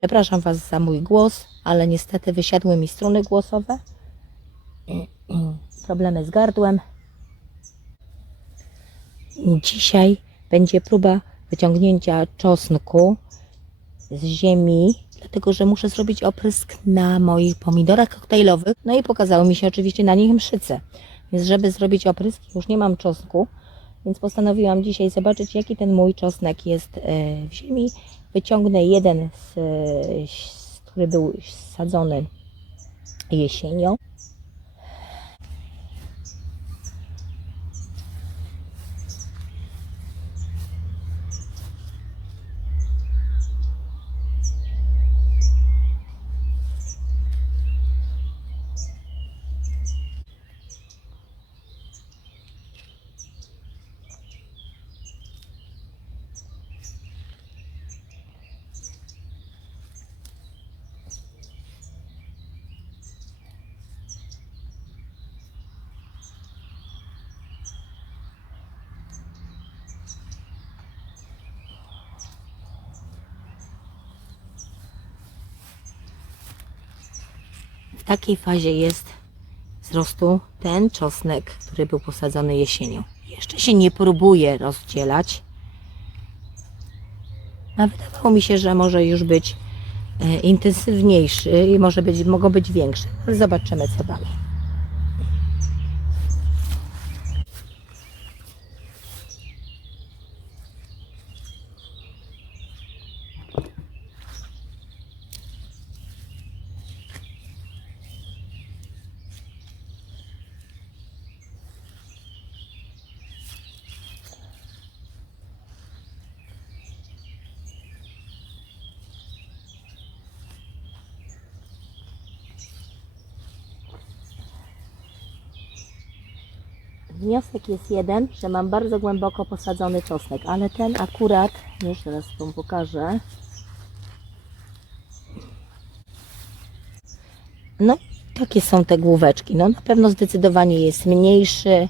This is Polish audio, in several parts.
Przepraszam Was za mój głos, ale niestety wysiadły mi struny głosowe. Problemy z gardłem. Dzisiaj będzie próba wyciągnięcia czosnku z ziemi, dlatego że muszę zrobić oprysk na moich pomidorach koktajlowych. No i pokazały mi się oczywiście na nich mszyce. Więc żeby zrobić oprysk, już nie mam czosnku, więc postanowiłam dzisiaj zobaczyć, jaki ten mój czosnek jest e, w ziemi. Wyciągnę jeden, z, z, który był sadzony jesienią. Takiej fazie jest wzrostu ten czosnek, który był posadzony jesienią. Jeszcze się nie próbuje rozdzielać. A wydawało mi się, że może już być e, intensywniejszy i może być, mogą być większe. Ale zobaczymy co dalej. Wniosek jest jeden, że mam bardzo głęboko posadzony czosnek, ale ten akurat, już teraz Wam pokażę. No takie są te główeczki. No na pewno zdecydowanie jest mniejszy e,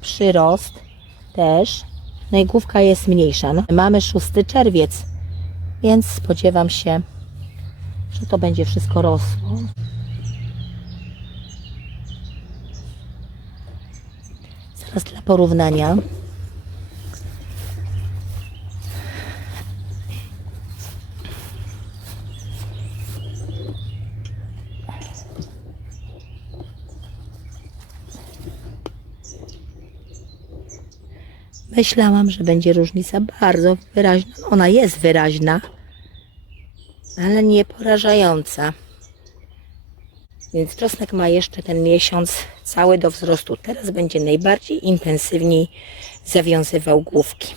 przyrost też. No i główka jest mniejsza. No, mamy 6 czerwiec, więc spodziewam się, że to będzie wszystko rosło. Teraz dla porównania. Myślałam, że będzie różnica bardzo wyraźna. Ona jest wyraźna, ale nie porażająca. Więc czosnek ma jeszcze ten miesiąc cały do wzrostu. Teraz będzie najbardziej intensywniej zawiązywał główki.